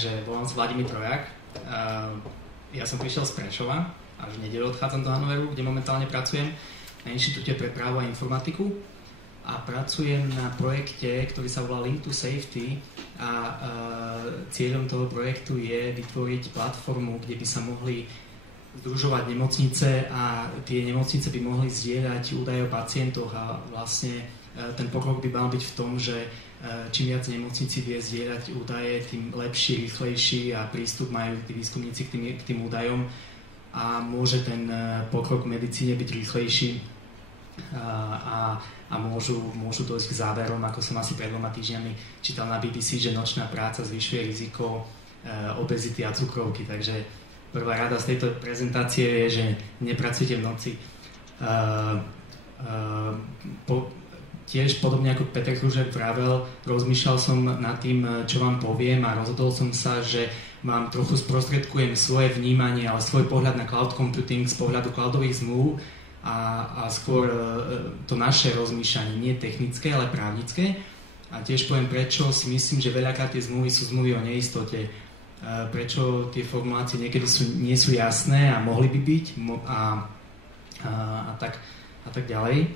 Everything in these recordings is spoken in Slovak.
Takže volám sa Vladimír Trojak. Ja som prišiel z Prešova a v nedeľu odchádzam do Hanoveru, kde momentálne pracujem na Inštitúte pre právo a informatiku a pracujem na projekte, ktorý sa volá Link to Safety a cieľom toho projektu je vytvoriť platformu, kde by sa mohli združovať nemocnice a tie nemocnice by mohli zdieľať údaje o pacientoch a vlastne ten pokrok by mal byť v tom, že čím viac nemocnici vie zdieľať údaje, tým lepší, rýchlejší a prístup majú tí výskumníci k tým údajom a môže ten pokrok v medicíne byť rýchlejší a môžu dojsť k záverom, ako som asi pred 2 týždňami čítal na BBC, že nočná práca zvyšuje riziko obezity a cukrovky. Takže prvá rada z tejto prezentácie je, že nepracujte v noci. Tiež podobne ako Peter Kružek vravel, rozmýšľal som nad tým, čo vám poviem a rozhodol som sa, že vám trochu sprostredkujem svoje vnímanie, ale svoj pohľad na cloud computing z pohľadu cloudových zmluv a skôr to naše rozmýšľanie, nie technické, ale právnické. A tiež poviem, prečo si myslím, že veľakrát tie zmluvy sú zmluvy o neistote. Prečo tie formulácie niekedy nie sú jasné a mohli by byť a tak ďalej.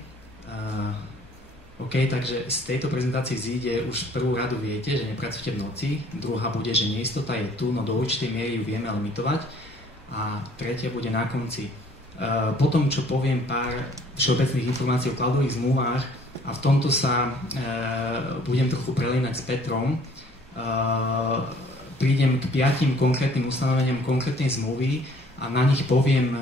OK, takže z tejto prezentácie zíde už prvú radu viete, že nepracujte v noci, druhá bude, že neistota je tu, no do určitej miery ju vieme limitovať a tretia bude na konci. Potom, čo poviem pár všeobecných informácií o cloudových zmluvách a v tomto sa budem trochu prelínať s Petrom, prídem k 5 konkrétnym ustanoveniam konkrétnej zmluvy a na nich poviem,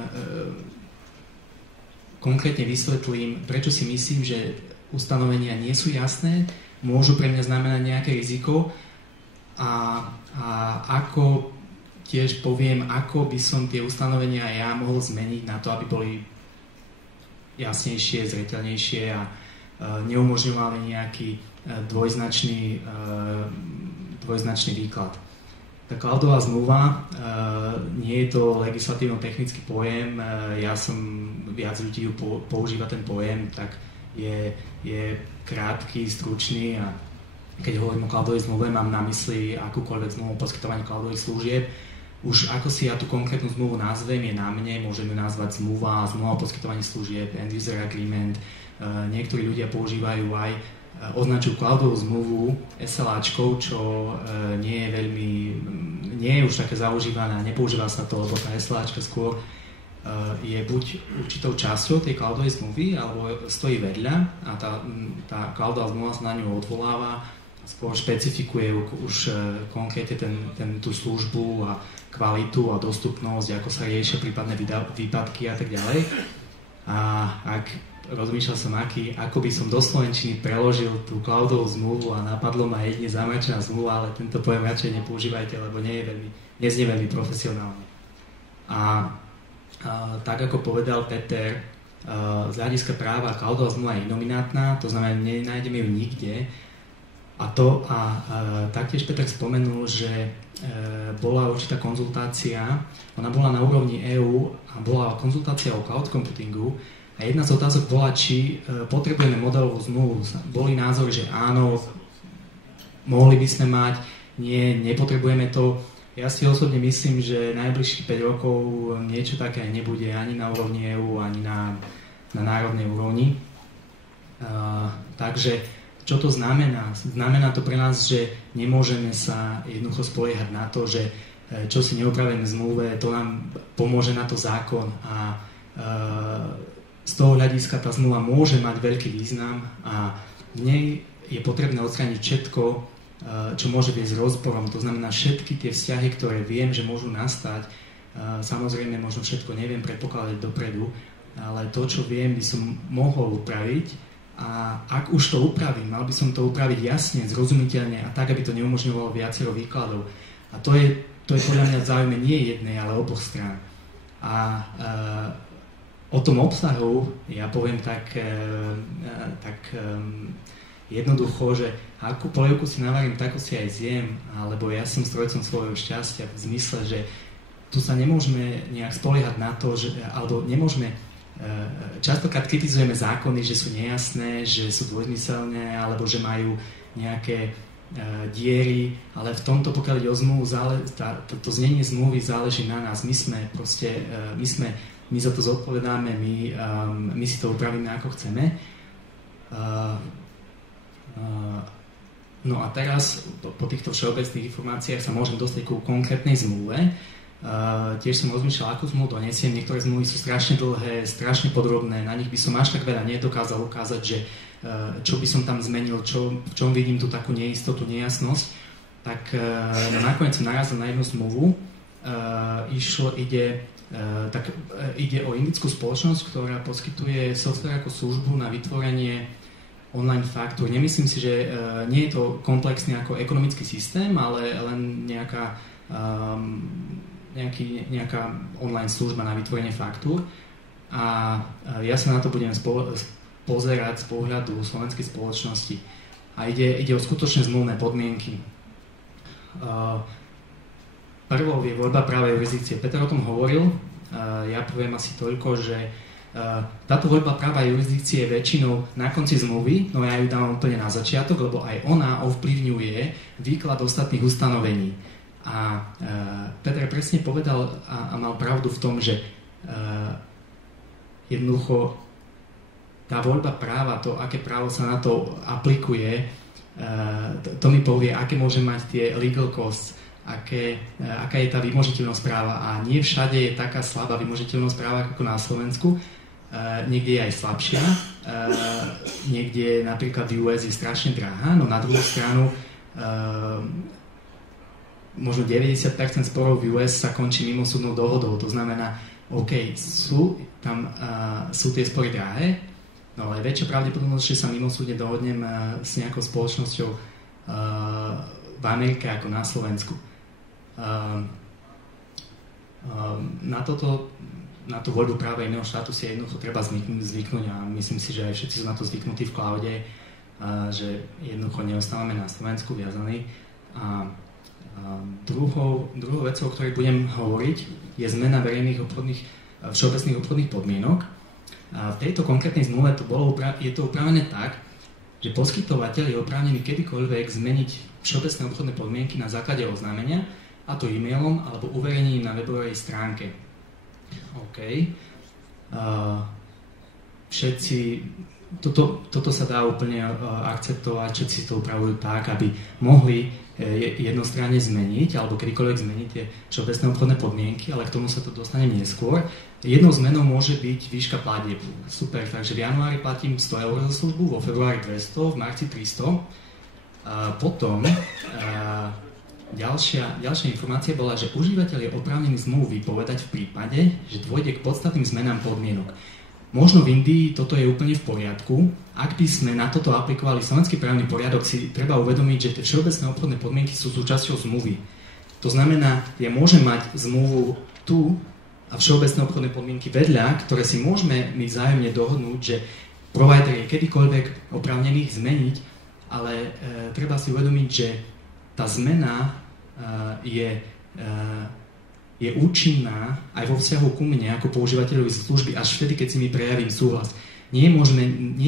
konkrétne vysvetlím, prečo si myslím, že ustanovenia nie sú jasné, môžu pre mňa znamenať nejaké riziko a ako tiež poviem, ako by som tie ustanovenia ja mohol zmeniť na to, aby boli jasnejšie, zreteľnejšie a neumožňovali nejaký dvojznačný výklad. Tá cloudová zmluva, nie je to legislatívno-technický pojem, ja som viac ľudí používa ten pojem, tak je krátky, stručný a keď hovorím o cloudovej zmluve, mám na mysli akúkoľvek zmluvu o poskytovaní cloudových služieb. Už ako si ja tú konkrétnu zmluvu nazvem, je na mne, môžem ju nazvať zmluva o poskytovaní služieb, end user agreement. Niektorí ľudia používajú aj označujú cloudovú zmluvu SLAčkou, čo nie je už také zaužívané a nepoužíva sa to, lebo tá SLAčka skôr je buď určitou časťou tej cloudovej zmluvy, alebo stojí vedľa a tá cloudová zmluva sa na ňu odvoláva a skôr špecifikuje už konkrétne tú službu a kvalitu a dostupnosť, ako sa riešia prípadné výpadky a tak ďalej. A ak rozmýšľal som, ako by som do slovenčiny preložil tú cloudovú zmluvu a napadlo ma jedine zamračená zmluva, ale tento pojem radšej nepoužívajte, lebo neznie veľmi profesionálne. A tak ako povedal Peter, z hľadiska práva cloudová zmluva je inominátna, to znamená, nenájdeme ju nikde. A taktiež Peter spomenul, že bola určitá konzultácia, ona bola na úrovni EÚ a bola konzultácia o cloud computingu a jedna z otázok bola, či potrebujeme modelovú zmluvu. Boli názory, že áno, mohli by sme mať, nie, nepotrebujeme to. Ja si osobne myslím, že najbližších 5 rokov niečo také nebude ani na úrovni EÚ, ani na národnej úrovni. Takže čo to znamená? Znamená to pre nás, že nemôžeme sa jednoducho spoliehať na to, že čo si neupravíme v zmluve, to nám pomôže na to zákon a z toho hľadiska tá zmluva môže mať veľký význam a v nej je potrebné odstrániť všetko, čo môže byť s rozporom, to znamená všetky tie vzťahy, ktoré viem, že môžu nastať. Samozrejme, možno všetko neviem predpokladať dopredu, ale to, čo viem, by som mohol upraviť a ak už to upravím, mal by som to upraviť jasne, zrozumiteľne a tak, aby to neumožňovalo viacero výkladov. A to je podľa mňa v záujme nie jednej, ale oboch strán. A o tom obsahu ja poviem tak jednoducho, že akú polievku si navarím, takú si aj zjem, alebo ja som strojcom svojho šťastia v zmysle, že tu sa nemôžeme nejak spoliehať na to, alebo nemôžeme, častokrát kritizujeme zákony, že sú nejasné, že sú dvojzmyselné, alebo že majú nejaké diery, ale v tomto, pokiaľ ide o zmluvu, to znenie zmluvy záleží na nás. My za to zodpovedáme, my si to upravíme ako chceme. No a teraz po týchto všeobecných informáciách sa môžem dostať ku konkrétnej zmluve. Tiež som rozmýšľal, akú zmluvu donesiem. Niektoré zmluvy sú strašne dlhé, strašne podrobné, na nich by som až tak veľa nedokázal ukázať, že čo by som tam zmenil, v čom vidím tú takú neistotu, nejasnosť. Tak nakoniec som narazil na jednu zmluvu. Ide o indickú spoločnosť, ktorá poskytuje software ako službu na vytvorenie online faktúr. Nemyslím si, že nie je to komplexný ako ekonomický systém, ale len nejaká online služba na vytvorenie faktúr. A ja sa na to budem pozerať z pohľadu slovenskej spoločnosti. A ide o skutočné zmluvné podmienky. Prvou je voľba právej jurisdikcie. Peter o tom hovoril. Ja poviem asi toľko, že táto voľba práva jurisdikcie je väčšinou na konci zmluvy, no ja ju dám úplne na začiatok, lebo aj ona ovplyvňuje výklad ostatných ustanovení. A Peter presne povedal a mal pravdu v tom, že jednoducho tá voľba práva, to, aké právo sa na to aplikuje, to mi povie, aké môže mať tie legal costs, aká je tá vymožiteľnosť práva. A nie všade je taká slabá vymožiteľnosť práva ako na Slovensku. Niekde je aj slabšia, niekde napríklad v US je strašne drahá, no na druhú stranu možno 90% sporov v US sa končí mimosúdnou dohodou. To znamená, OK, sú tie spory drahé, no ale väčšia pravdepodobnosť, že sa mimosúdne dohodnem s nejakou spoločnosťou v Amerike ako na Slovensku. Na tú voľbu práva iného štátu si jednoducho treba zvyknúť a myslím si, že aj všetci sú na to zvyknutí v cloude, že jednoducho neostávame na Slovensku viazaní. A druhou vecou, o ktorej budem hovoriť, je zmena všeobecných obchodných podmienok. A v tejto konkrétnej zmluve je to upravené tak, že poskytovateľ je oprávnený kedykoľvek zmeniť všeobecné obchodné podmienky na základe oznámenia, a to e-mailom alebo uverejnením na webovej stránke. OK. Toto sa dá úplne akceptovať, všetci to upravujú tak, aby mohli jednostranne zmeniť alebo kedykoľvek zmeniť tie všeobecné obchodné podmienky, ale k tomu sa to dostanem neskôr. Jednou zmenou môže byť výška platieb. Super, takže v januári platím 100 eur za službu, vo februári 200, v marci 300. Potom ďalšia informácia bola, že užívateľ je oprávnený zmluvu vypovedať v prípade, že dôjde k podstatným zmenám podmienok. Možno v Indii toto je úplne v poriadku. Ak by sme na toto aplikovali slovenský právny poriadok, si treba uvedomiť, že tie všeobecné obchodné podmienky sú súčasťou zmluvy. To znamená, ja môžem mať zmluvu tu a všeobecné obchodné podmienky vedľa, ktoré si môžeme my vzájomne dohodnúť, že provider je kedykoľvek oprávnený ich zmeniť, ale treba si uvedomiť, že tá zmena je účinná aj vo vzťahu ku mne ako používateľovi služby až vtedy, keď si mi prejavím súhlas. Nie je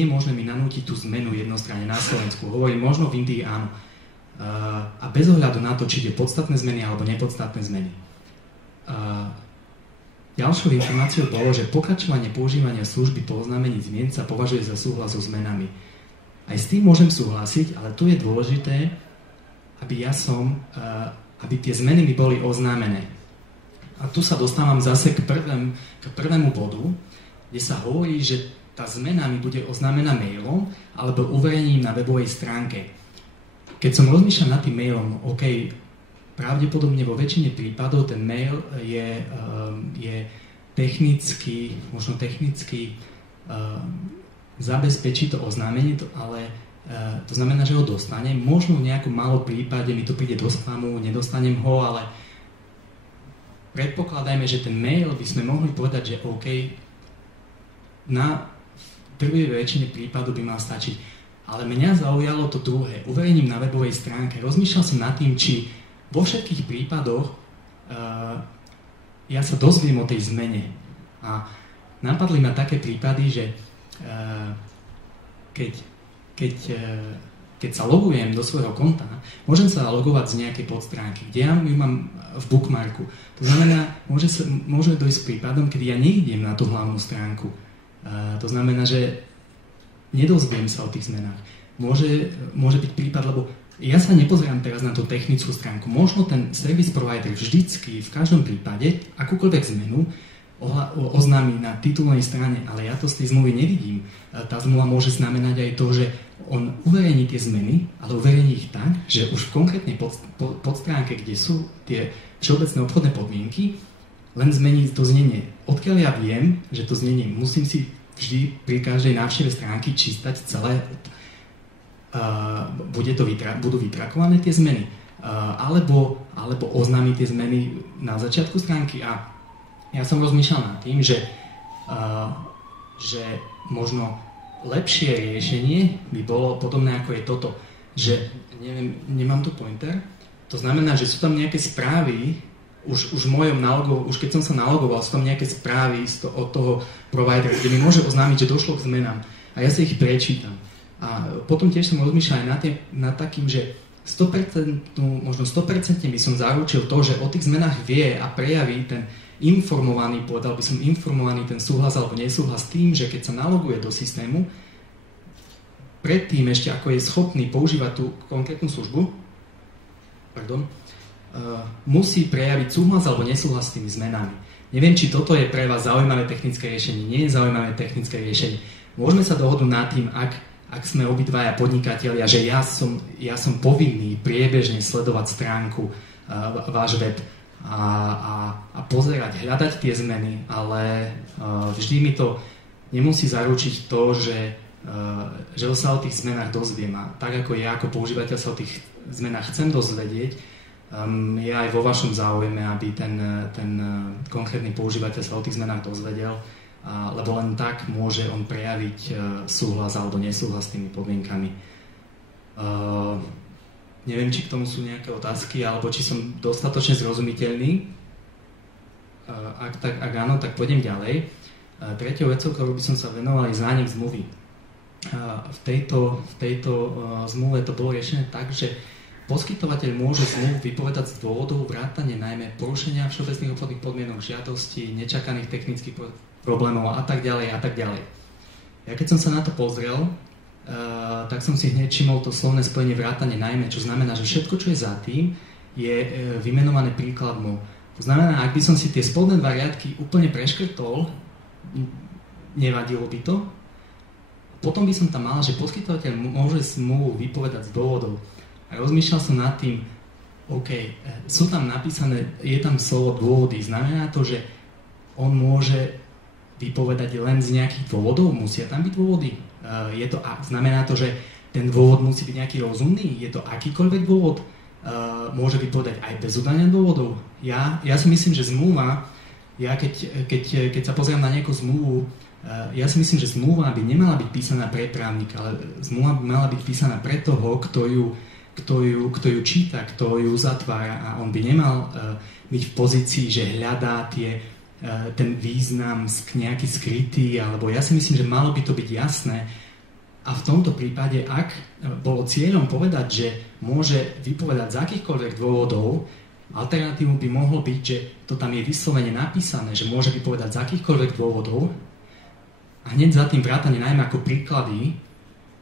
možné mi nanútiť tú zmenu jednostranne na Slovensku. Hovorím, možno v Indii áno. A bez ohľadu na to, či ide podstatné zmeny alebo nepodstatné zmeny. Ďalšou informáciou bolo, že pokračovanie používania služby po oznámení zmien sa považuje za súhlas so zmenami. Aj s tým môžem súhlasiť, ale tu je dôležité, aby tie zmeny mi boli oznámené. A tu sa dostávam zase k prvému bodu, kde sa hovorí, že tá zmena mi bude oznámená mailom alebo uverejnením na webovej stránke. Keď som rozmýšľal nad tým mailom, OK, pravdepodobne vo väčšine prípadov ten mail je možno technicky zabezpečí to oznámenie, ale to znamená, že ho dostanem. Možno v nejakom malom prípade mi to príde do spamu, nedostanem ho, ale predpokladajme, že ten mail by sme mohli povedať, že OK, na prvej väčšine prípadov by mal stačiť. Ale mňa zaujalo to druhé. Uverejním na webovej stránke. Rozmýšľal som nad tým, či vo všetkých prípadoch ja sa dozviem o tej zmene. A napadli ma také prípady, že keď keď sa logujem do svojho konta, môžem sa logovať z nejakej podstránky, kde ja ju mám v bookmarku. To znamená, môže dojsť prípadom, kedy ja neidem na tú hlavnú stránku. To znamená, že nedozviem sa o tých zmenách. Môže byť prípad, lebo ja sa nepozerám teraz na tú technickú stránku. Možno ten service provider vždycky, v každom prípade, akúkoľvek zmenu oznámi na titulnej strane, ale ja to z tej zmluvy nevidím. Tá zmluva môže znamenať aj to, že on uverejní tie zmeny, ale uverejní ich tak, že už v konkrétnej podstránke, kde sú tie všeobecné obchodné podmienky, len zmení to znenie. Odkiaľ ja viem, že to znenie musím si vždy pri každej návšteve stránky čítať celé, budú vytrakované tie zmeny, alebo oznámi tie zmeny na začiatku stránky. A ja som rozmýšľal nad tým, že možno lepšie riešenie by bolo podobné ako je toto, že nemám tu pointer, to znamená, že sú tam nejaké správy, už v mojom už keď som sa nalogoval, sú tam nejaké správy od toho providera, kde mi môže oznámiť, že došlo k zmenám a ja si ich prečítam. A potom tiež som rozmýšľal aj nad takým, že 100%, možno 100% by som zaručil to, že o tých zmenách vie a prejaví ten povedal by som informovaný ten súhlas alebo nesúhlas tým, že keď sa naloguje do systému, predtým ešte ako je schopný používať tú konkrétnu službu, musí prejaviť súhlas alebo nesúhlas s tými zmenami. Neviem, či toto je pre vás zaujímavé technické riešenie. Nie je zaujímavé technické riešenie. Môžeme sa dohodnúť nad tým, ak sme obidvaja podnikatelia, že ja som povinný priebežne sledovať stránku, váš web a pozerať, hľadať tie zmeny, ale vždy mi to nemusí zaručiť to, že sa o tých zmenách dozviem. A tak ako ja ako používateľ sa o tých zmenách chcem dozvedieť, je aj vo vašom záujme, aby ten konkrétny používateľ sa o tých zmenách dozvedel, lebo len tak môže on prejaviť súhlas alebo nesúhlas s tými podmienkami. Neviem, či k tomu sú nejaké otázky, alebo či som dostatočne zrozumiteľný. Ak áno, tak pôjdem ďalej. Treťou vecou, ktorú by som sa venoval, je znáním zmluvy. V tejto zmluve to bolo riešené tak, že poskytovateľ môže zmluvu vypovedať z dôvodov vrátane najmä porušenia všeobecných obchodných podmienok, žiadostí, nečakaných technických problémov a tak ďalej a tak ďalej. Ja keď som sa na to pozrel, tak som si hneď všimol to slovné spojenie vrátane najmä, čo znamená, že všetko, čo je za tým, je vymenované príkladmo. To znamená, ak by som si tie spodné dva riadky úplne preškrtol, nevadilo by to. Potom by som tam mal, že poskytovateľ môže zmluvu vypovedať z dôvodov. A rozmýšľal som nad tým, sú tam napísané, je tam slovo dôvody. Znamená to, že on môže vypovedať len z nejakých dôvodov? Musia tam byť dôvody? Znamená to, že ten dôvod musí byť nejaký rozumný? Je to akýkoľvek dôvod? Môže vypovedať aj bez udania dôvodov? Ja si myslím, že zmluva, keď sa pozriem na nejakú zmluvu, ja si myslím, že zmluva by nemala byť písaná pre právnika, ale zmluva by mala byť písaná pre toho, kto ju číta, kto ju zatvára, a on by nemal byť v pozícii, že hľadá ten význam nejaký skrytý, alebo ja si myslím, že malo by to byť jasné. A v tomto prípade, ak bolo cieľom povedať, že môže vypovedať z akýchkoľvek dôvodov, alternatívou by mohlo byť, že to tam je vyslovene napísané, že môže vypovedať z akýchkoľvek dôvodov a hneď za tým vrátane najmä ako príklady,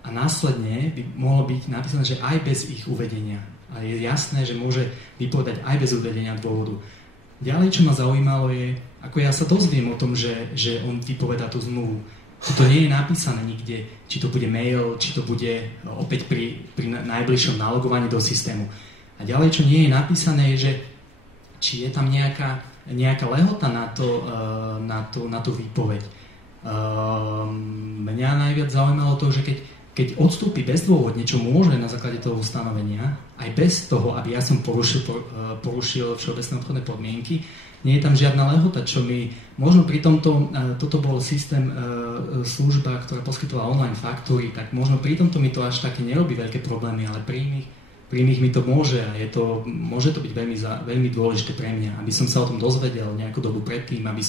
a následne by mohlo byť napísané, že aj bez ich uvedenia. A je jasné, že môže vypovedať aj bez uvedenia dôvodu. Ďalej, čo ma zaujímalo je, ako ja sa dozviem o tom, že on vypovedá tú zmluvu. Či to nie je napísané nikde, či to bude mail, či to bude opäť pri najbližšom nalogovaní do systému. A ďalej, čo nie je napísané, je, že či je tam nejaká lehota na tú výpoveď. Mňa najviac zaujímalo to, že keď odstúpi bezdôvodne, čo môže na základe toho ustanovenia, aj bez toho, aby ja som porušil všeobecné obchodné podmienky, nie je tam žiadna lehota, čo mi možno pri toto bol systém služba, ktorá poskytovala online faktúry, tak možno pri tomto mi to až také nerobí veľké problémy, ale pri iných mi to môže, a môže to byť veľmi dôležité pre mňa, aby som sa o tom dozvedel nejakú dobu predtým, aby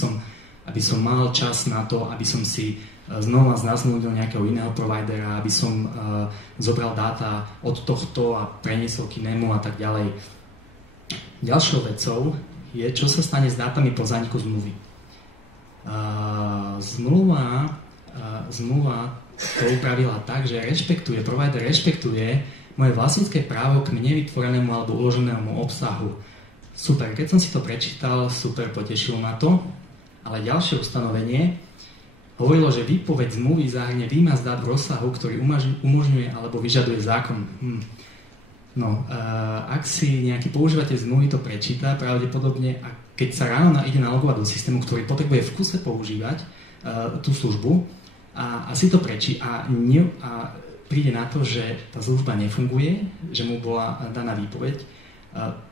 som mal čas na to, aby som si znova znasnúdil nejakého iného providera, aby som zobral dáta od tohto a preniesol k inému a tak ďalej. Ďalšou vecou je, čo sa stane s dátami po zániku zmluvy. Zmluva to upravila tak, že provider rešpektuje moje vlastnícke právo k mne vytvorenému alebo uloženému obsahu. Super, keď som si to prečítal, super, potešilo ma to, ale ďalšie ustanovenie hovorilo, že výpoveď zmluvy zahrnie výmaz dát v rozsahu, ktorý umožňuje alebo vyžaduje zákon. Ak si nejaký používateľ zmluvy to prečíta, pravdepodobne, a keď sa ráno ide nalogovať do systému, ktorý potrebuje v kuse používať tú službu, a si to a príde na to, že tá služba nefunguje, že mu bola daná výpoveď,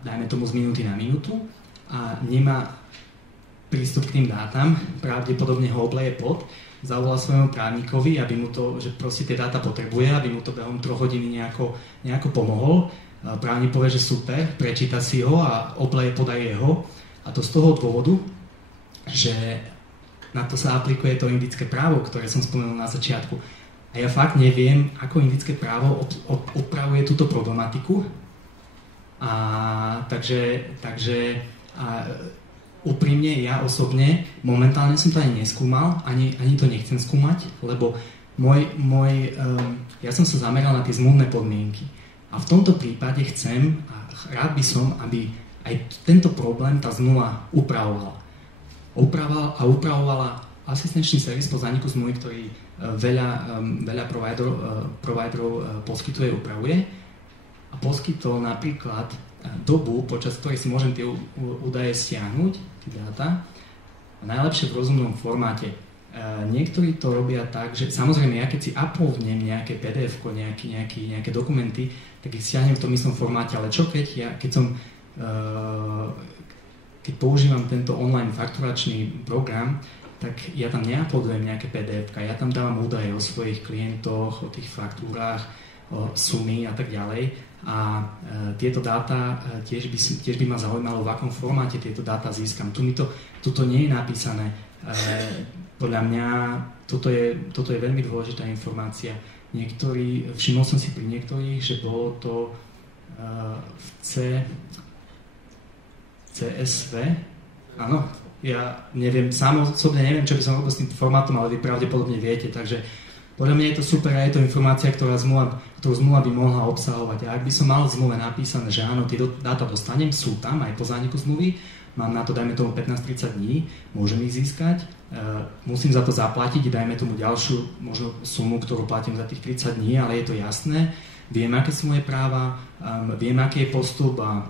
dajme tomu z minúty na minútu, a nemá prístup k tým dátam, pravdepodobne ho obleje pot, zavolá svojmu právnikovi, aby mu to, že proste tie dáta potrebuje, aby mu to behom 3 hodiny nejako pomohol. Právnik povie, že super, prečíta si ho a obleje podaje ho. A to z toho dôvodu, že na to sa aplikuje to indické právo, ktoré som spomenul na začiatku. A ja fakt neviem, ako indické právo opravuje túto problematiku. Takže úprimne, ja osobne momentálne som to ani neskúmal, ani to nechcem skúmať, lebo ja som sa zameral na tie zmluvné podmienky. A v tomto prípade chcem a rád by som, aby aj tento problém tá zmluva upravovala. Upravovala asistenčný servis po zániku zmluvy, ktorý veľa providerov poskytuje, upravuje, a poskytol napríklad dobu, počas ktorej si môžem tie údaje stiahnuť, tie dáta, a najlepšie v rozumnom formáte. Niektorí to robia tak, že samozrejme ja keď si uploadnem nejaké PDF-ko, nejaké dokumenty, tak ich stiahnem v tom istom formáte, ale čo keď používam tento online fakturačný program, tak ja tam neuploadujem nejaké PDF-ka, ja tam dávam údaje o svojich klientoch, o tých faktúrách, o sumy a tak ďalej. A tieto dáta tiež by ma zaujímalo, v akom formáte tieto dáta získam. Tuto nie je napísané. Podľa mňa toto je veľmi dôležitá informácia. Všimol som si pri niektorých, že bolo to v CSV. Áno, ja neviem, sám osobne neviem, čo by som robil s tým formátom, ale vy pravdepodobne viete, takže podľa mňa je to super a je to informácia, ktorú zmluva by mohla obsahovať. A ak by som mal v zmluve napísané, že áno, tie dáta dostanem, sú tam aj po zániku zmluvy, mám na to, dajme tomu 15-30 dní, môžem ich získať, musím za to zaplatiť, dajme tomu ďalšiu možno sumu, ktorú platím za tých 30 dní, ale je to jasné, viem, aké sú moje práva, viem, aký je postup a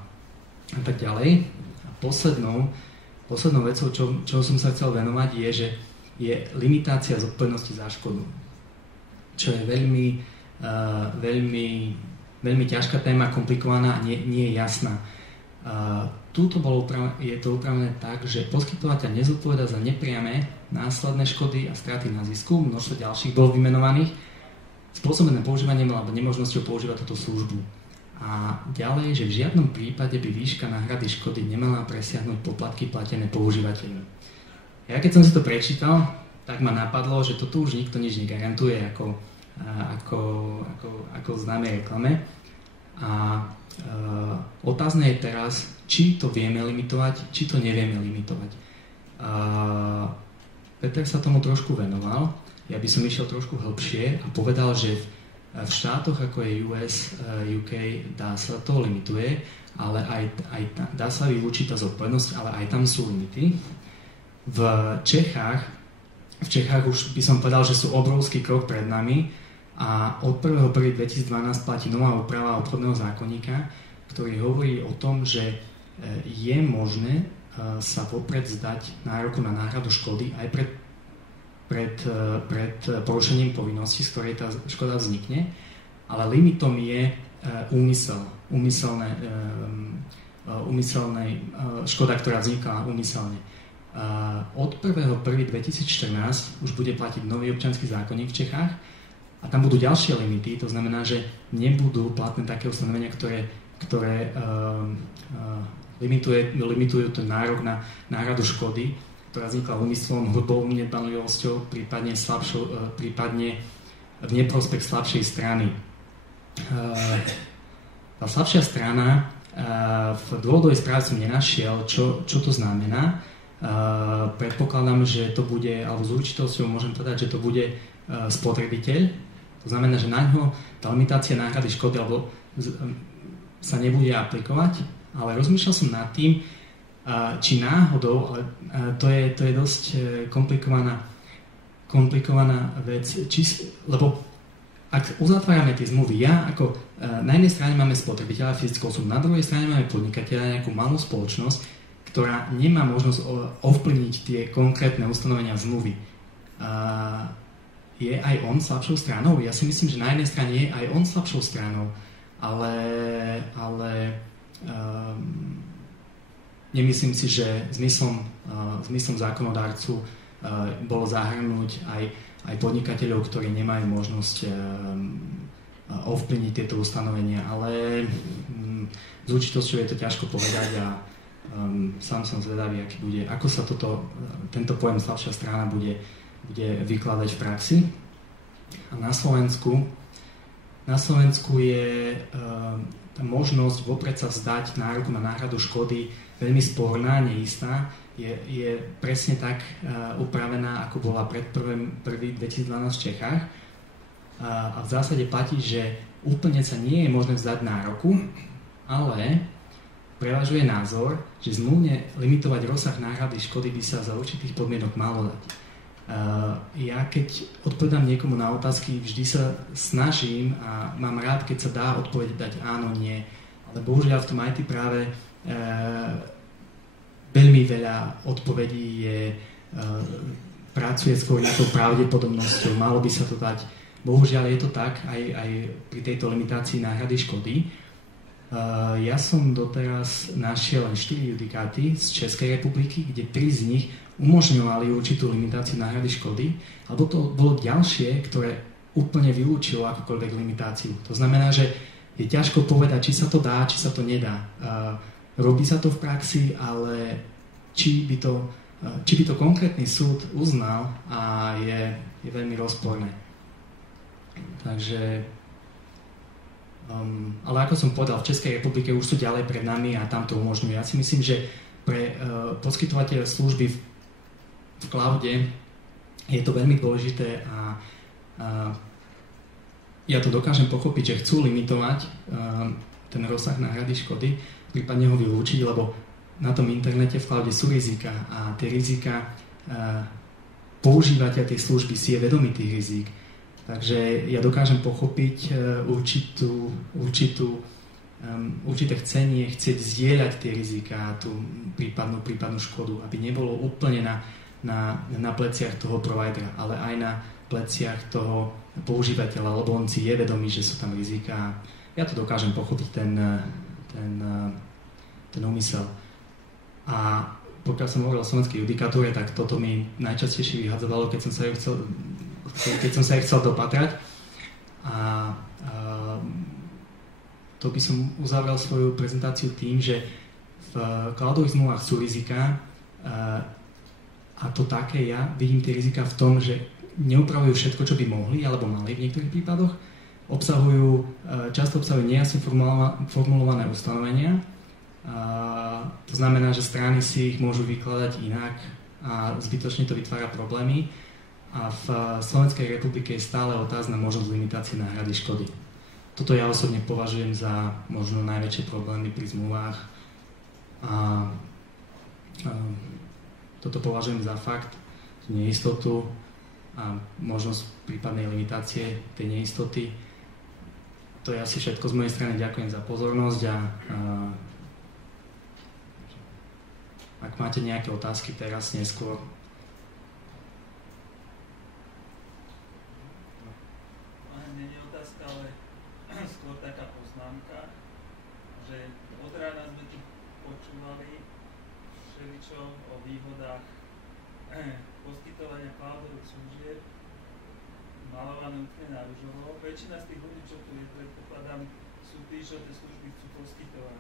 tak ďalej. A poslednou vecou, čo som sa chcel venovať, je, že je limitácia zodpovednosti za škodu, čo je veľmi ťažká téma, komplikovaná a nie je jasná. Tuto je to upravené tak, že poskytovateľ nezodpovedá za nepriame následné škody a straty na zisku, množstvo ďalších bolo vymenovaných, spôsobené používaním alebo nemožnosťou používať túto službu. A ďalej, že v žiadnom prípade by výška náhrady škody nemala presiahnuť poplatky platené používateľom. Ja keď som si to prečítal, tak ma napadlo, že toto už nikto nič negarantuje ako v známej reklame. A otázne je teraz, či to vieme limitovať, či to nevieme limitovať. Peter sa tomu trošku venoval, ja by som išiel trošku hlbšie a povedal, že v štátoch ako je US, UK, dá sa to limituje, ale aj dá sa vylúčiť tá zodpovednosť, ale aj tam sú limity. V Čechách už by som povedal, že sú obrovský krok pred nami a od 1.1.2012 platí nová úprava obchodného zákonníka, ktorý hovorí o tom, že je možné sa vopred zdať nároku na náhradu škody aj pred porušením povinnosti, z ktorej tá škoda vznikne, ale limitom je úmyselná škoda, ktorá vzniká úmyselne. Od 1.1.2014 už bude platiť nový občiansky zákonník v Čechách a tam budú ďalšie limity, to znamená, že nebudú platné také ustanovenia, ktoré limitujú ten nárok na náhradu škody ktorá vznikla úmyslom, hrubou nedbanlivosťou, prípadne v neprospech slabšej strany. Tá slabšia strana v dôvodovej správe som nenašiel, čo to znamená. Predpokladám, že to bude, alebo s určitosťou môžem povedať, že to bude spotrebiteľ. To znamená, že na ňo tá limitácia náhrady škody sa nebude aplikovať, ale rozmýšľal som nad tým, či náhodou, ale to je dosť komplikovaná vec, lebo ak uzatvárame tie zmluvy, na jednej strane máme spotrebiteľa, fyzickú osobu, na druhej strane máme podnikateľa, nejakú malú spoločnosť, ktorá nemá možnosť ovplyvniť tie konkrétne ustanovenia zmluvy. Je aj on slabšou stranou? Ja si myslím, že na jednej strane je aj on slabšou stranou, ale nemyslím si, že zmyslom zákonodárcu bolo zahrnúť aj podnikateľov, ktorí nemajú možnosť ovplyvniť tieto ustanovenia, ale s určitosťou je to ťažko povedať a sám som zvedavý, ako sa tento pojem slabšia strana bude vykladať v praxi. A na Slovensku je možnosť vopred sa vzdať nároku na náhradu škody veľmi sporná, neistá. Je presne tak upravená, ako bola pred 1.1.2012 v Čechách. A v zásade platí, že úplne sa nie je možné vzdať nároku, ale prevažuje názor, že zmluvne limitovať rozsah náhrady škody by sa za určitých podmienok malo dať. Ja keď odpovedám niekomu na otázky, vždy sa snažím a mám rád, keď sa dá odpoveď dať áno, nie, ale bohužiaľ v tom IT práve veľmi veľa odpovedí pracuje skôr na tou pravdepodobnosťou, malo by sa to dať. Bohužiaľ je to tak aj pri tejto limitácii náhrady škody. Ja som doteraz našiel len 4 judikáty z Českej republiky, kde 3 z nich umožňovali určitú limitáciu náhrady škody, alebo to bolo ďalšie, ktoré úplne vylúčilo akúkoľvek limitáciu. To znamená, že je ťažko povedať, či sa to dá, či sa to nedá. Robí sa to v praxi, ale či by to konkrétny súd uznal, a je veľmi rozporné. Takže ale ako som povedal, v Českej republike už sú ďalej pred nami a tam to umožňuje. Ja si myslím, že pre poskytovateľa služby v cloude je to veľmi dôležité a ja to dokážem pochopiť, že chcú limitovať ten rozsah náhrady škody, prípadne ho vylúčiť, lebo na tom internete v cloude sú rizika a tie rizika používateľ tej služby si je vedomý tých rizík. Takže ja dokážem pochopiť určité chcenie, chcieť zdieľať tie riziká, tú prípadnú škodu, aby nebolo úplne na pleciach toho providera, ale aj na pleciach toho používateľa, lebo on si je vedomý, že sú tam riziká. Ja to dokážem pochopiť ten úmysel. A pokiaľ som hovoril o slovenskej judikatúre, tak toto mi najčastejšie vyhadzovalo, keď som sa ich chcel dopatrať. A to by som uzavrel svoju prezentáciu tým, že v cloudových zmluvách sú riziká a to také ja vidím tie rizika v tom, že neupravujú všetko, čo by mohli alebo mali v niektorých prípadoch. Často obsahujú nejasne formulované ustanovenia. To znamená, že strany si ich môžu vykladať inak a zbytočne to vytvára problémy. A v Slovenskej republike je stále otázna možnosť limitácie náhrady škody. Toto ja osobne považujem za možno najväčšie problémy pri zmluvách a toto považujem za fakt, neistotu a možnosť prípadnej limitácie tej neistoty. To je asi všetko z mojej strany. Ďakujem za pozornosť a ak máte nejaké otázky teraz, neskôr. Nie je otázka, ale skôr taká poznámka, že od rána sme tu počúvali všeličo o výhodách poskytovania cloudových služieb, malované úplne na ružovo. Väčšina z tých ľudí, čo tu je, predpokladám, sú tí, čo tie služby chcú poskytovať.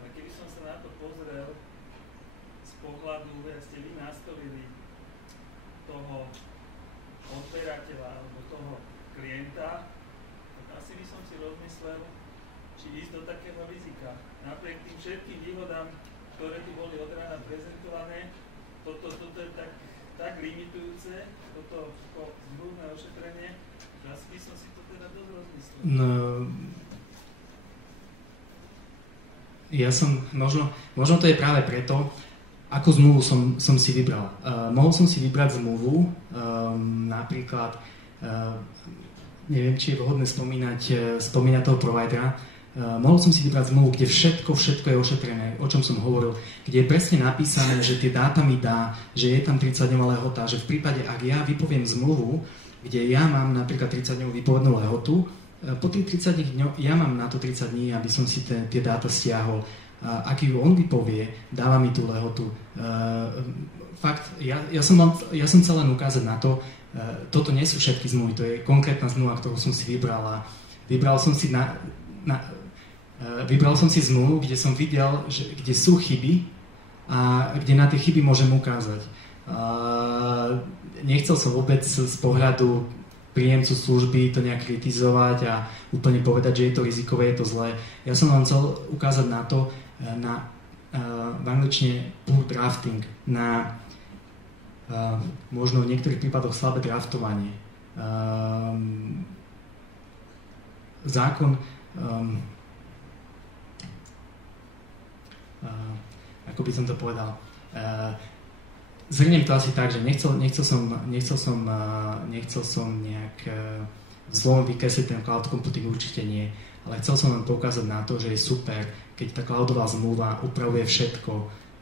Ale keby som sa na to pozrel z z pohľadu, ja ste vy nastavili toho odberateľa alebo toho klienta, tak asi by som si rozmyslel, či ísť do takého rizika. Napriek tým všetkým výhodám, ktoré tu boli od rána prezentované, toto je tak limitujúce, toto zmluvné ošetrenie, že asi by som si to teda dosť rozmyslel. No, ja som, možno to je práve preto, akú zmluvu som si vybral. Mohol som si vybrať zmluvu, napríklad, neviem, či je vhodné spomínať toho providera, mohol som si vybrať zmluvu, kde všetko je ošetrené, o čom som hovoril, kde je presne napísané, že tie dáta mi dá, že je tam 30-dňová lehota, že v prípade, ak ja vypoviem zmluvu, kde ja mám napríklad 30-dňovú výpovednú lehotu, po tých 30 dňoch ja mám na to 30 dní, aby som si tie dáta stiahol. Ak ju on vypovie, dáva mi tú lehotu. Fakt, ja som chcel len ukázať na to, toto nie sú všetky zmluvy, to je konkrétna zmluva, ktorú som si vybral a vybral som si zmluvu, kde som videl, kde sú chyby a kde na tie chyby môžem ukázať. Nechcel som vôbec z pohľadu príjemcu služby to nejak kritizovať a úplne povedať, že je to rizikové, je to zlé. Ja som vám chcel ukázať na to, v angličtine poor drafting, na možno v niektorých prípadoch slabé draftovanie. Zákon ako by som to povedal, zhrniem to asi tak, že nechcel som nejak zlom vykresliť ten cloud computing, určite nie, ale chcel som len poukázať na to, že je super, keď tá cloudová zmluva upravuje všetko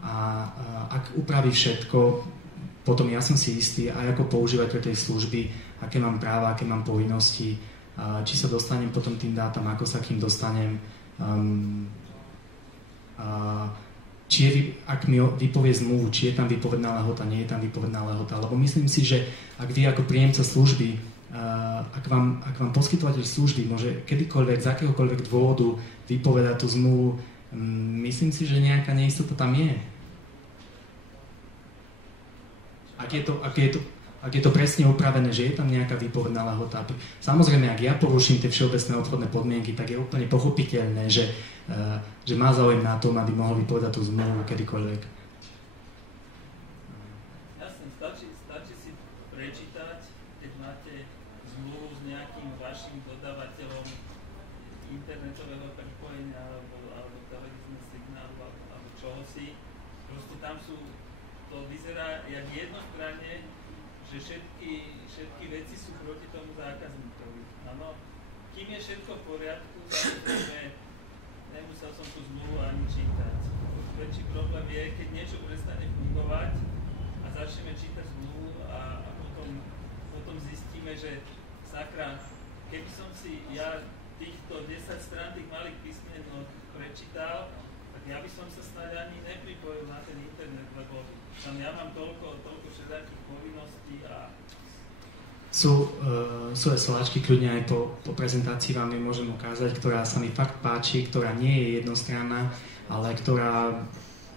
a ak upraví všetko, potom ja som si istý aj ako používateľ tej služby, aké mám práva, aké mám povinnosti, či sa dostanem potom tým dátam, ako sa k ním dostanem, ak mi vypovie zmluvu, či je tam výpovedná lehota, nie je tam výpovedná lehota, lebo myslím si, že ak vy ako príjemca služby, ak vám poskytovateľ služby môže kedykoľvek, z akéhokoľvek dôvodu vypovedať tú zmluvu, myslím si, že nejaká neistota tam je. Ak je to presne upravené, že je tam nejaká výpovedná lehota. Samozrejme, ak ja poruším tie všeobecné obchodné podmienky, tak je úplne pochopiteľné, že má záujem na tom, aby mohol vypovedať tú zmluvu kedykoľvek. Jasne, stačí si prečítať, keď máte zmluvu s nejakým vašim dodávateľom internetového pripojenia alebo televízneho signálu alebo čohosi. Proste tam to vyzerá jak jednostranne, že všetky veci sú proti tomu zákazníkovi. Áno, kým je všetko v poriadku, samozrejme, nemusel som tú zmluvu ani čítať. Väčší problém je, keď niečo prestane fungovať a začneme čítať zmluvu a potom zistíme, že sakra, keby som si ja týchto 10 strán tých malých písmen prečítal, tak ja by som sa snáď ani nepripojil na ten internet, lebo tam ja mám toľko všetkých povinností a... Sú SLAčky, kľudne aj po prezentácii vám ju môžem ukázať, ktorá sa mi fakt páči, ktorá nie je jednostranná, ale ktorá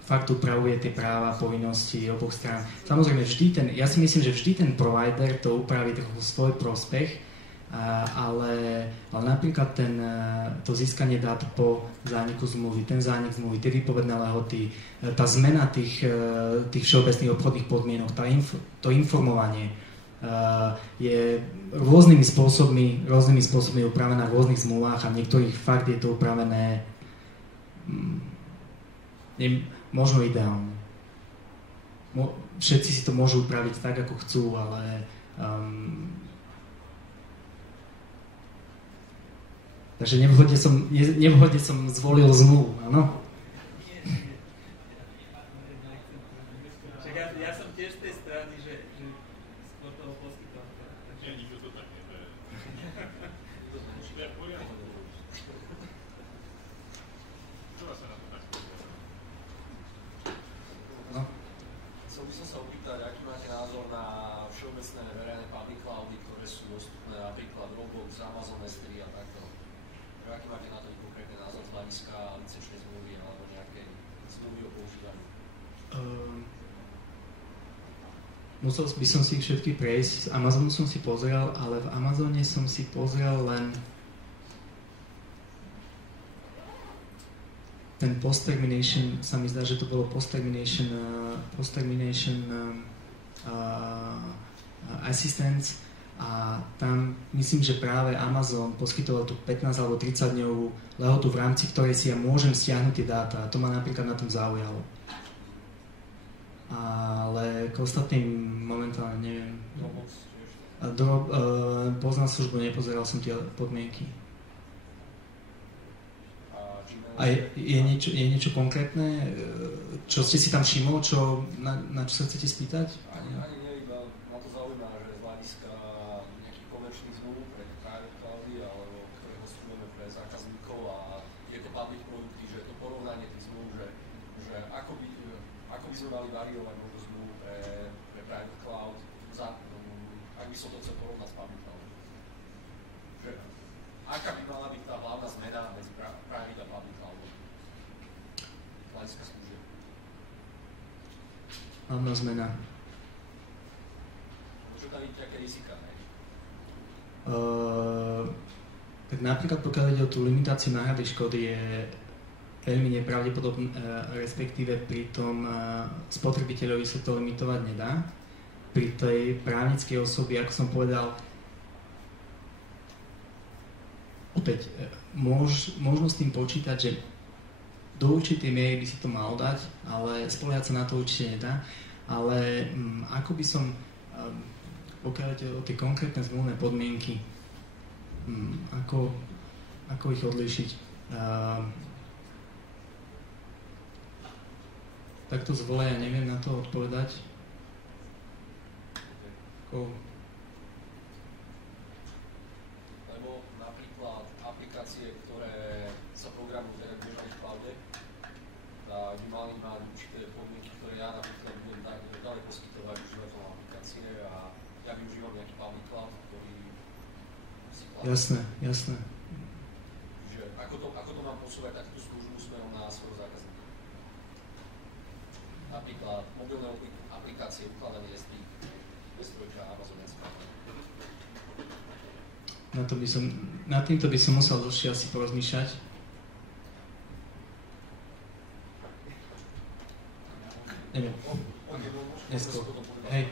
fakt upravuje tie práva, povinnosti oboch strán. Samozrejme, ja si myslím, že vždy ten provider to upraví trochu v svoj prospech, ale napríklad to získanie dát po zániku zmluvy, ten zánik zmluvy, tie výpovedné lehoty, tá zmena tých všeobecných obchodných podmienok, to informovanie je rôznymi spôsobmi upravené v rôznych zmluvách a v niektorých fakt je to upravené možno ideálne. Všetci si to môžu upraviť tak, ako chcú, ale takže nevhodne som zvolil zmluvu, áno? Ja som tiež z tej strany, že skôr toho poskytovateľa. Nie, nikto to tak neberie. Musíme v poriadku. Čo vás sa na to tak spôsobí? No. Chcel by som sa opýtať, aký máte názor na všeobecné verejné public cloudy, ktoré sú dostupné, napríklad Roblox, Amazon S3 a takto. Aký máte na to konkrétny názor z hľadiska licenčnej zmluvy alebo nejakej zmluvy o používaní? Musel by som si ich všetky prejsť. Z Amazonu som si pozrel, ale v Amazone som si pozrel len ten post-termination, sa mi zdá, že to bolo post-termination assistance a tam myslím, že práve Amazon poskytoval tú 15 alebo 30 dňovú lehotu, v rámci ktorej si ja môžem stiahnuť tie dáta. To ma napríklad na tom zaujalo. Ale k ostatným momentálne neviem. Poznal službu, nepozeral som tie podmienky. A je niečo konkrétne, čo ste si tam všimol, na čo sa chcete spýtať? Ani iba ma to zaujíma, že z hľadiska nejakých komerčných zmluv pre private cloudy, alebo ktoré hostujeme pre zákazníkov a tieto public produkty, že to porovnanie tých zmluv, že ako by sme mali variovať možno zmluv pre private cloud, ak by som to chcel porovnať s public cloud. Že aká by mala byť tá hlavná zmena medzi private a public cloud? Hľadiska služieb. Hlavná zmena. Môžu tam byť nejaké rizika, ne? Tak napríklad pokiaľ ide o tú limitáciu náhrady škody je veľmi nepravdepodobné, respektíve pri tom spotrebiteľovi sa to limitovať nedá. Pri tej právnickej osoby, ako som povedal, opäť možno s tým počítať, že do určitej miery by si to mal dať, ale spoliehať sa na to určite nedá. Ale ako by som, pokiaľ ide o tie konkrétne zmluvné podmienky, ako ich odlíšiť, takto z vole ja neviem na to odpovedať. Lebo napríklad aplikácie, ktoré sa programujú tak bežne v cloude, tak by mali mať určité podmienky, ktoré ja napríklad budem ďalej poskytovať užívateľom aplikácie a ja využívam nejaký public cloud, ktorý si Jasné. Čiže ako to mám posúvať takú službu smerom na svojho zákazníka? Napríklad mobilné aplikácie, ukladanie SD, bezstrojka, Amazon SPA. Nad týmto by som musel dlhšie asi porozmýšľať. Neviem. Neskôr. Hej.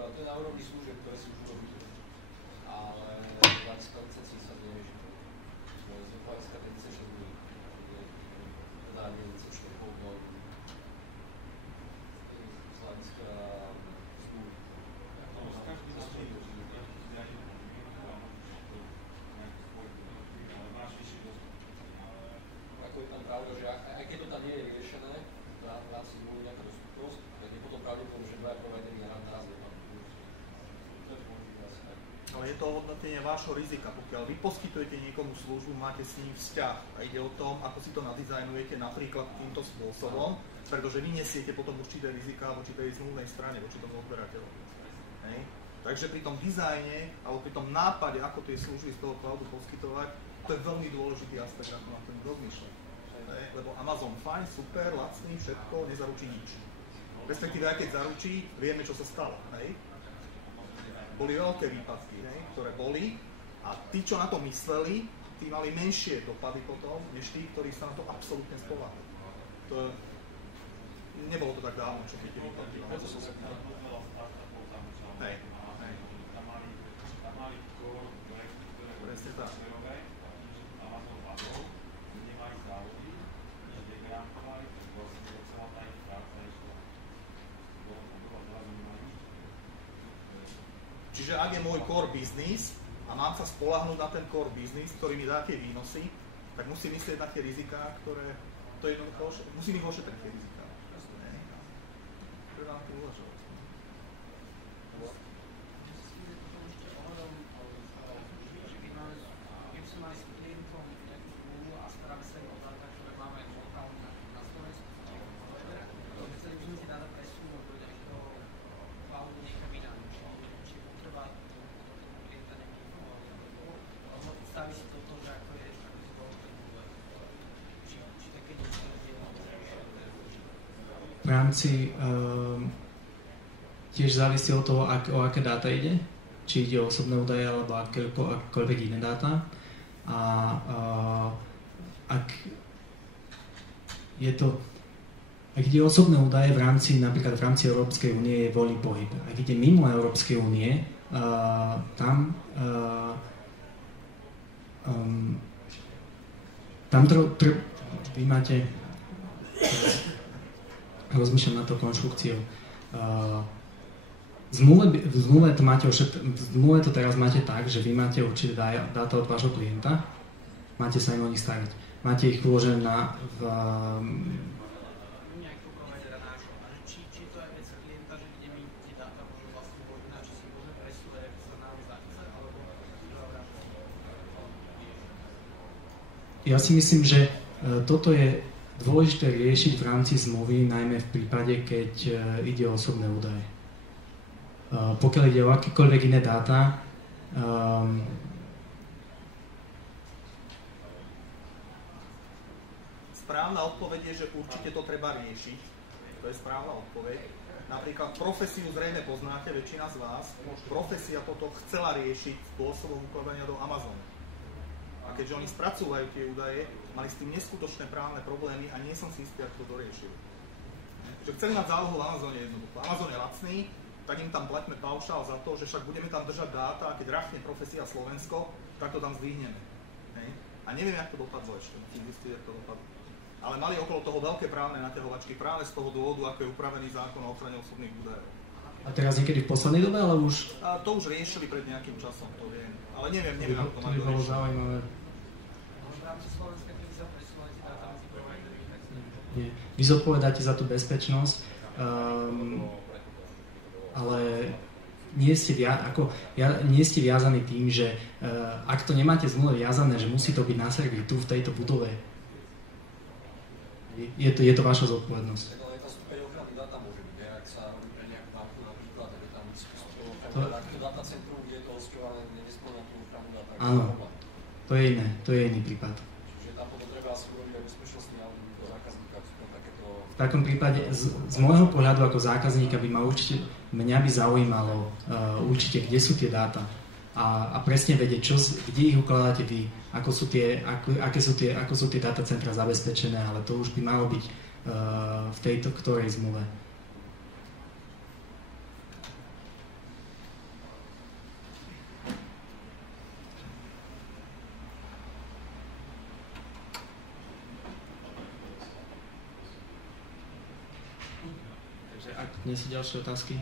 To je na úrovni služieb, ktoré si už urobíte. Ale z hľadiska licencií sa to nerieši. Z hľadiska tej licenčnej zmluvy. Teda nie licenčnej pohodnou. Z hľadiska zmluvy. Každý má to, že každý si nejaký podmienku a môžeš to nejako spojiť, ale máš vyšší dostupný. Ako je tam pravda, že aj keď to tam nie je riešené, v rámci zmluvy nejaká dostupnosť, tak je potom pravdepodobné, že dvaja providery naraz je. Ale je to hodnotenie vášho rizika. Pokiaľ vy poskytujete niekomu službu, máte s ním vzťah a ide o tom, ako si to nadizajnujete napríklad týmto spôsobom, pretože vy nesiete potom určité rizika voči tej zmluvnej strane, voči tomu odberateľovi. Takže pri tom dizajne alebo pri tom nápade, ako tie služby z toho cloudu poskytovať, to je veľmi dôležitý aspekt, ako na tom rozmýšľať. Lebo Amazon fajn, super, lacný, všetko, nezaručí nič. Respektíve, aj keď zaručí, vieme, čo sa stalo. Boli veľké výpadky, ktoré boli a tí, čo na to mysleli, tí mali menšie dopady potom, než tí, ktorí sa na to absolútne spoľahli. Nebolo to tak dávno, čo tie výpadky. Preto som sa pýtal. Hej. Tam mali core projekty, ktoré boli softwareové, a tým, že Amazon padol, nemali závody, než degrantovali, tak vlastne celá tá ich práca išla. Čiže ak je môj core business a mám sa spoľahnúť na ten core business, ktorý mi dá tie výnosy, tak musím myslieť na tie riziká, ktoré To je jednoducho, musím ich ošetriť tie rizika. Treba na to uvažovať. V rámci tiež závisí od toho, o aké dáta ide, či ide o osobné údaje alebo akékoľvek iné dáta. A ak ide o osobné údaje napríklad v rámci Európskej únie je voľný pohyb. Ak ide mimo Európskej únie, tam vy máte, rozmýšľam na to konštrukciou. V zmluve to teraz máte tak, že vy máte určité dáta od vášho klienta, máte sa im o nich starať. Máte ich uložené Ja si myslím, že toto je dôležité riešiť v rámci zmluvy, najmä v prípade, keď ide o osobné údaje. Pokiaľ ide o akékoľvek iné dáta, správna odpoveď je, že určite to treba riešiť. To je správna odpoveď. Napríklad profesiu zrejme poznáte, väčšina z vás. Profesia toto chcela riešiť spôsobom ukladania do Amazonu. A keďže oni spracúvajú tie údaje, mali s tým neskutočné právne problémy a nie som si istý, ako to doriešili. Že chceli mať zálohu v Amazone jednoducho. Amazon je lacný, tak im tam platíme paušál za to, že však budeme tam držať dáta a keď rachne profesia Slovensko, tak to tam zdvihneme. A neviem, jak to dopadlo ešte, musím zistiť, jak to dopadlo. Ale mali okolo toho veľké právne naťahovačky práve z toho dôvodu, ako je upravený zákon o ochrane osobných údajov. A teraz niekedy v poslednej dobe, ale už... A to už riešili pred nejakým časom, to viem. Ale neviem, ako to má doriešť. To by bolo zaujímavé. Vy zodpovedáte za tú bezpečnosť, ale nie ste viazaní tým, že ak to nemáte zmluve viazané, že musí to byť na serveri tu v tejto budove, je to vaša zodpovednosť. Ale tá stupeň ochrany dáta môže byť, ak sa robí pre nejakú banku napríklad, tak je tam ak to datacentrum, kde je to hosťované, nespĺňa tú ochranu dáta. Áno, to je iný prípad. Čiže tam potom treba asi urobiť aj bezpečnostný audit do zákazníka, takéto... V takom prípade, z môjho pohľadu ako zákazníka mňa by zaujímalo určite, kde sú tie dáta a presne vedieť, kde ich ukladáte vy, ako sú tie datacentra zabezpečené, ale to už by malo byť v tejto ktorej zmluve. Takže ak nie sú ďalšie otázky?